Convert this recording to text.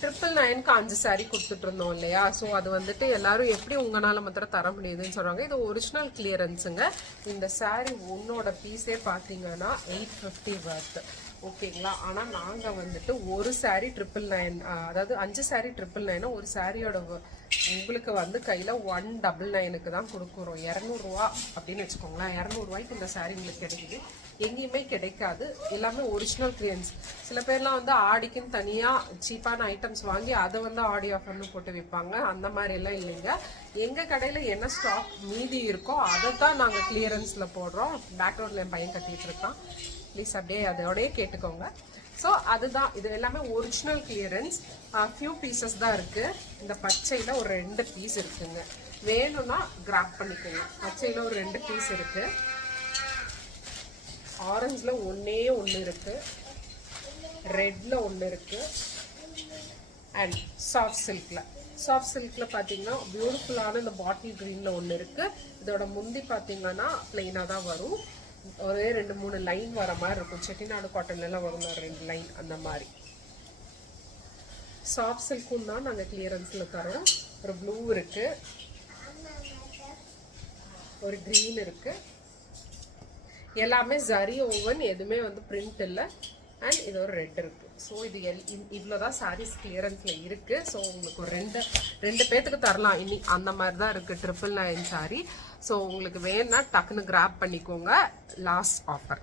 999க்கு 5 sorry கொடுத்துட்டு இருந்தோம் இல்லையா. ஸோ அது வந்துட்டு எல்லாரும் எப்படி உங்களால் மாத்திரம் தர முடியுதுன்னு சொல்கிறாங்க. இது ஒரிஜினல் கிளியரன்ஸுங்க. இந்த சாரி ஒன்னோட பீஸே பார்த்தீங்கன்னா 850 வர்த். ஓகேங்களா. ஆனால் நாங்கள் வந்துட்டு ஒரு சாரி 999, அதாவது 5 சாரி 999, ஒரு சாரியோட உங்களுக்கு வந்து கையில் 199க்கு தான் கொடுக்குறோம். 200 ரூபா அப்படின்னு வச்சுக்கோங்களேன். 200 ரூபாய்க்கு இந்த சாரி உங்களுக்கு கிடைக்குது. எங்கேயுமே கிடைக்காது. எல்லாமே ஒரிஜினல் கிளியரன்ஸ். சில பேர்லாம் வந்து ஆடிக்குன்னு தனியாக சீப்பான ஐட்டம்ஸ் வாங்கி அதை வந்து ஆடி ஆஃபர்னு போட்டு விற்பாங்க. அந்த மாதிரி எல்லாம் இல்லைங்க. எங்கள் கடையில் என்ன ஸ்டாக் மீதி இருக்கோ அதை தான் நாங்கள் கிளியரன்ஸில் போடுறோம். பேக்ரவுண்டில் என் பையன் கட்டிகிட்டு இருக்கான், ப்ளீஸ் அப்படியே அதோடய கேட்டுக்கோங்க. ஸோ அதுதான், இது எல்லாமே ஒரிஜினல் கிளியரன்ஸ். ஃபியூ பீசஸ் தான் இருக்குது. இந்த பச்சையில் ஒரு 2 பீஸ் இருக்குங்க. வேணும்னா கிராப் பண்ணிக்கோங்க. பச்சையில் ஒரு 2 பீஸ் இருக்குது. ஆரஞ்சில் ஒன்றே ஒன்று இருக்குது. ரெட்டில் ஒன்று இருக்குது. அண்ட் சாஃப்ட் சில்கில் பார்த்தீங்கன்னா பியூட்டிஃபுல்லான இந்த பாட்டில் க்ரீனில் ஒன்று இருக்குது. இதோட முந்தி பார்த்தீங்கன்னா பிளெயினாக தான் வரும். ஒரே 2-3 லைன் வர மாதிரி இருக்கும். செட்டிநாடு காட்டன்லாம் வரும் 2 லைன் அந்த மாதிரி. சாஃப்ட் சில்க்கும் தான் நாங்கள் கிளியரன்ஸில் தரோம். ஒரு ப்ளூ இருக்கு, ஒரு க்ரீன் இருக்கு. எல்லாமே ஜரி ஓவன், எதுவுமே வந்து பிரிண்ட் இல்லை. அண்ட் இது ஒரு ரெட் இருக்கு. ஸோ இது இவ்வளோதான் சாரீஸ் கிளியரன்ஸில் இருக்குது. ஸோ உங்களுக்கு ஒரு ரெண்டு பேத்துக்கு தரலாம். இன்னைக்கு அந்த மாதிரி தான் இருக்குது 999 சாரி. ஸோ உங்களுக்கு வேணும்னா டக்குன்னு கிராப் பண்ணிக்கோங்க. Last offer.